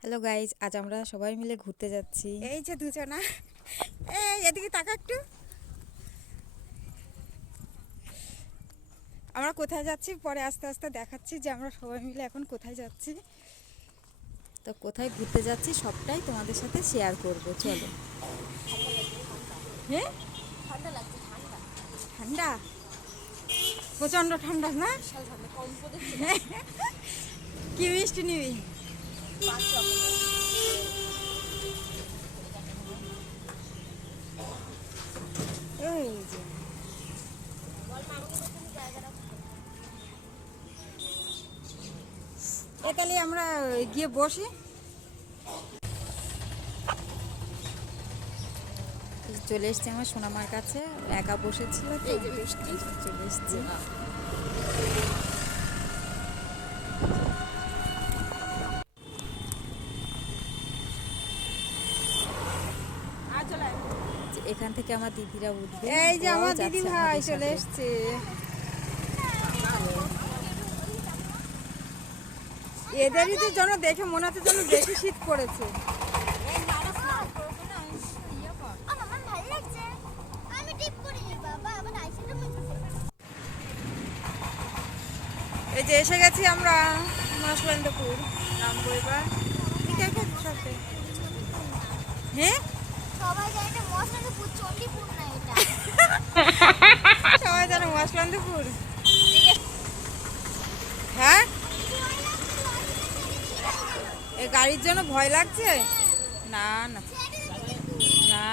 Hello guys, আজ আমরা সবাই মিলে ঘুরতে যাচ্ছি। এই যে দুজনা, এই এদিকে তাকা একটু। আমরা কোথায় যাচ্ছি পরে আস্তে আস্তে দেখাচ্ছি যে আমরা সবাই মিলে এখন কোথায় যাচ্ছি। তো কোথায় ঘুরতে যাচ্ছি সবটাই তোমাদের সাথে শেয়ার করব। চলো। হ্যাঁ, ঠান্ডা লাগছে, ঠান্ডা ঠান্ডা, প্রচন্ড ঠান্ডা না? বিশাল ঠান্ডা, কম করে কি মিষ্টি নিবি? এই যে তাহলে আমরা গিয়ে বসি। চলে এসছি আমার সোনামার কাছে, একা বসেছিল তো চলে এসছি। এখান থেকে আমার দিদিরা উঠবে। এই যে আমার ওরাও দিদি যাচ্ছে ভাই আমাদের চলে সাথে। এসছে। এদেরই তো জন্য দেখে মনে হচ্ছে যেন বেশি শীত পড়েছে। এই যে এসে গেছি আমরা মসলন্দপুর, নামবো এবার। হ্যাঁ, সবাই জানে এটা মশলাপুর, চণ্ডীপুর না এটা। সবাই জানে মসলন্দপুর। হ্যাঁ, এই গাড়ির জন্য ভয় লাগছে? না না না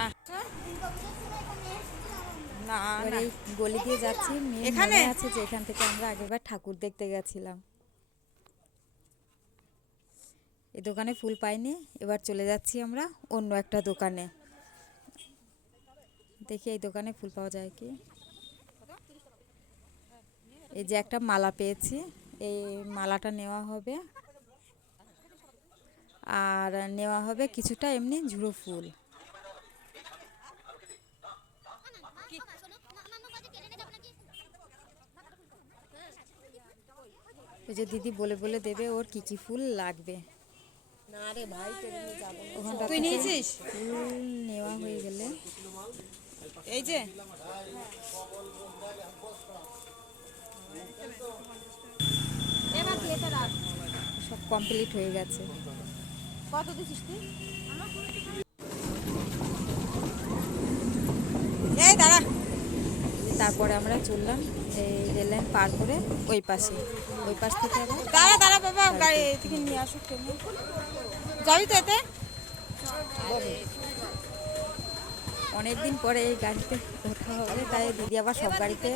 না এবার না। এই গলি দিয়ে যাচ্ছি। এখানে? মনে আছে যে এখান থেকে আমরা আগেরবার ঠাকুর দেখতে গেছিলাম। এই দোকানে ফুল পাইনি, এবার চলে যাচ্ছি আমরা অন্য একটা দোকানে। দেখি এই দোকানে ফুল পাওয়া যায় কি। এই যে একটা মালা পেয়েছি, এই মালাটা নেওয়া হবে, আর নেওয়া হবে কিছুটা এমনি ঝুড়ো ফুল। এই যে দিদি বলে বলে দেবে ওর কি কি ফুল লাগবে। না রে ভাই, ট্রেনে যাব না। ওখানটা তুই থেকে নিয়েছিস? ফুল নেওয়া হয়ে গেলে এই যে এবার এটা রাখ। সব কমপ্লিট হয়ে গেছে। কত দিছিস তুই? এই দাঁড়া। তারপরে আমরা চললাম এই রেল লাইন পার করে ওই পাশে, ওই পাশ থেকে আবার দাঁড়া দাঁড়া বাবা, গাড়ি থেকে নিয়ে আসুক। কেন যাবি তো এতে? অনেকদিন পরে এই গাড়িতে ওঠা হবে, তাই দিদি আবার সব গাড়িতে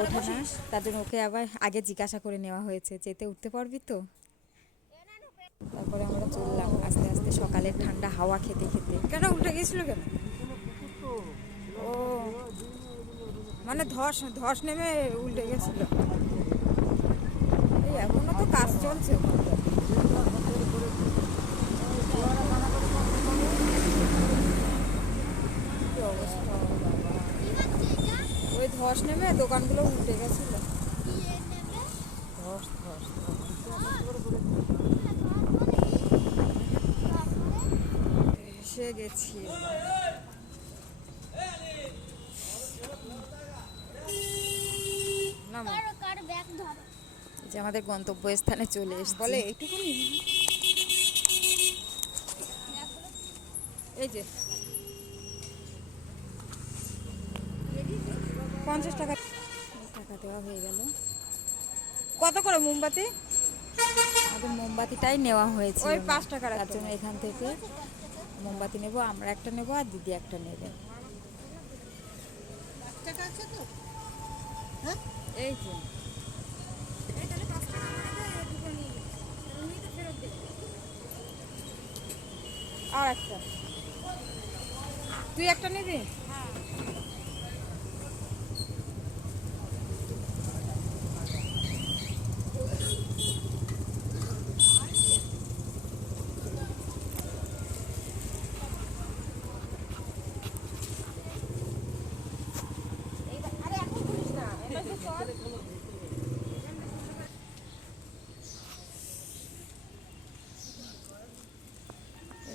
ওঠে না, তার জন্য ওকে আবার আগে জিজ্ঞাসা করে নেওয়া হয়েছে যেতে উঠতে পারবি তো। তারপরে আমরা চললাম আস্তে আস্তে সকালের ঠান্ডা হাওয়া খেতে খেতে। কেন উল্টে গেছিল কেন? ও মানে ধস ধস নেমে উল্টে গেছিল। এই এখনো তো কাজ চলছে। কি অবস্থা! ওই ধস নেমে দোকানগুলো উল্টে গেছিল। ধস ধস এসে গেছি। নামো। কার ব্যাগ ধর। এই যে আমাদের গন্তব্যস্থানে চলে এসেছি। বলে এইটুকুনি। এই যে 50 টাকা। টাকা দেওয়া হয়ে গেল। কত করে মোমবাতি? আমাদের মোমবাতিটাই নেওয়া হয়েছে, ওই 5 টাকার তার একটা। জন্য এখান থেকে মোমবাতি নেব, আমরা একটা নেব আর দিদি একটা নেবে। এই যে আর একটা। তুই একটা নিবি?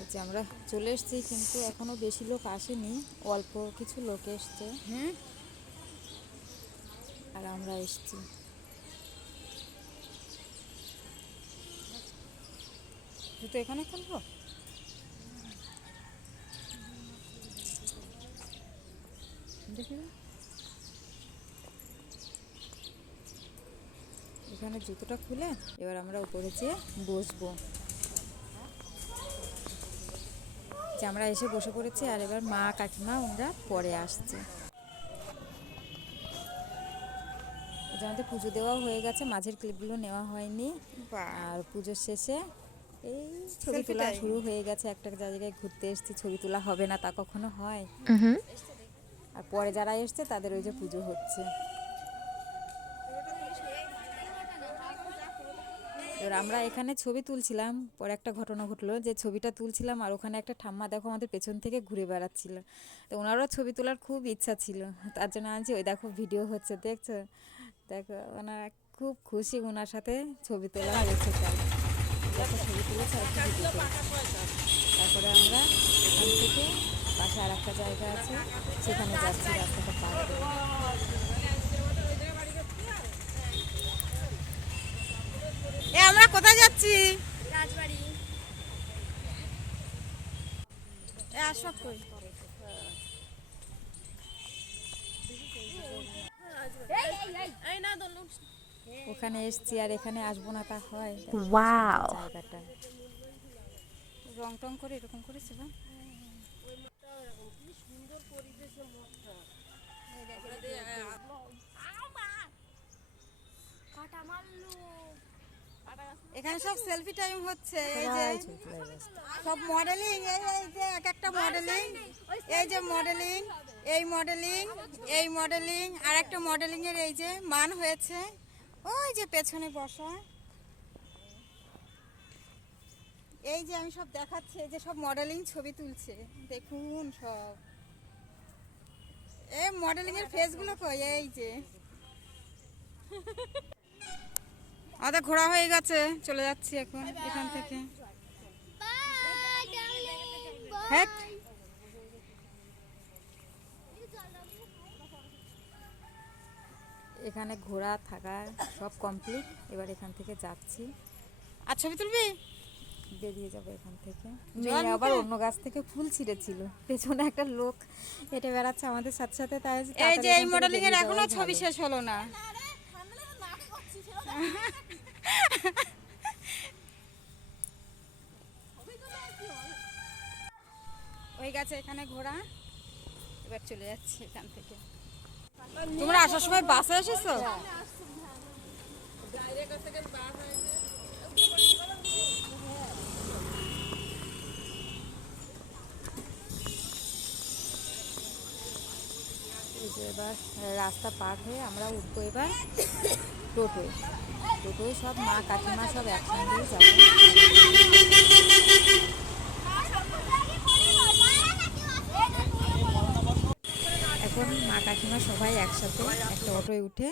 এই যে আমরা চলে এসেছি, কিন্তু এখনো বেশি লোক আসেনি, অল্প কিছু লোক এসছে হুম আর আমরা এসেছি। জুতো এখানে খুলবো? দেখি না। এখানে জুতোটা খুলে এবার আমরা উপরে যেয়ে বসবো। যে আমরা এসে বসে পড়েছি, আর এবার মা কাকিমা ওরা পরে আসছে। এই যে আমাদের পুজো দেওয়াও হয়ে গেছে, মাঝের ক্লিপগুলো নেওয়া হয়নি। বাহ। আর পুজোর শেষে এই ছবি Selfie তোলা time. শুরু হয়ে গেছে। একটা জায়গায় ঘুরতে এসেছি, ছবি তোলা হবে না তা কখনো হয়? আর পরে যারা এসছে তাদের ওই যে পুজো হচ্ছে। এবার আমরা এখানে ছবি তুলছিলাম, পরে একটা ঘটনা ঘটলো যে ছবিটা তুলছিলাম আর ওখানে একটা ঠাম্মা দেখো আমাদের পেছন থেকে ঘুরে বেড়াচ্ছিল। তো ওনারও ছবি তোলার খুব ইচ্ছা ছিল, তার জন্য আনছি। ওই দেখো ভিডিও হচ্ছে, দেখছো? দেখো ওনারা খুব খুশি, ওনার সাথে ছবি তোলা হয়েছে। তাই দেখো ছবি তুলেছে আর একটা ভিডিও করেছে। তারপরে আমরা এখান থেকে পাশে আর একটা জায়গা আছে, সেখানে যাচ্ছি রাস্তাটা পার করে। এ আমরা কোথায় যাচ্ছি? রাজবাড়ি। এ আসো কই। এই না দোলন। ওখানে এসছি আর এখানে আসবো না তা হয়? Wow. জায়গাটা রং টং করে এরকম করেছিলাম। কাটা মারলো। এখানে সব সেলফি টাইম হচ্ছে। এই যে সবাই ছবি তোলায় ব্যস্ত। সব মডেলিং, এই যে এক একটা মডেলিং, এই যে মডেলিং, এই মডেলিং, এই মডেলিং, আর একটা মডেলিং এর এই যে মান হয়েছে, ওই যে পেছনে বসা। এই যে আমি সব দেখাচ্ছি, এই যে সব মডেলিং ছবি তুলছে, দেখুন সব। এই মডেলিং এর ফেসগুলো কই? এই যে আমাদের ঘোরা হয়ে গেছে, চলে যাচ্ছি এখন এখান থেকে। হ্যাঁ, এখানে ঘোরা থাকা সব কমপ্লিট, এবার এখান থেকে যাচ্ছি, আর ছবি তুলবি? বেরিয়ে যাবো এখান থেকে। জল মেয়ে আবার মুখে? অন্য গাছ থেকে ফুল ছিঁড়েছিল, পেছনে একটা লোক হেঁটে বেড়াচ্ছে আমাদের সাথে সাথে, তাই এই তাড়াতাড়ি যে এই এখান থেকে মডেলিং এর বেরিয়ে এখনো যাওয়াই ছবি ভালো। শেষ হলো না। ওই গেছে এখানে ঘোড়া, এবার চলে যাচ্ছি এখান থেকে। তোমরা আসার সময় বাসে এসেছো? এই যে এবার রাস্তা পার হয়ে আমরা উঠবো এবার টোটোয়। টোটোয় সব মা কাকিমা সব একসঙ্গেই যাবো। এখন মা কাকিমা সবাই একসাথে একটা অটোয় উঠে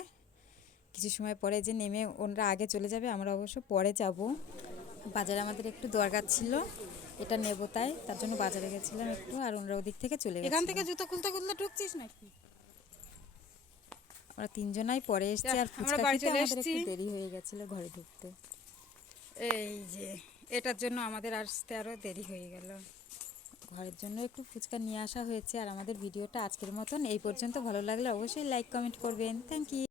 কিছু সময় পরে যে নেমে ওনারা আগে চলে যাবে, আমরা অবশ্য পরে যাব। বাজারে আমাদের একটু দরকার ছিল, এটা নেব, তার জন্য বাজারে গেছিলাম একটু, আর ওনারা ওদিক থেকে চলে গেছে। এখান থেকে জুতো খুলতে খুলতে ঢুকছিস নাকি? আমরা তিনজনাই পরে এসেছি, আর আমরা ফুচকা বাড়ি খেতে চলে আমাদের একটু এসেছি। দেরি হয়ে গেছিল ঘরে ঢুকতে। এই যে এটার জন্য আমাদের আসতে আরো দেরি হয়ে গেল। ঘরের জন্য একটু ফুচকা নিয়ে আসা হয়েছে। আর আমাদের ভিডিওটা আজকের মতন এই পর্যন্ত। ভালো লাগলে অবশ্যই লাইক কমেন্ট করবেন। Thank you.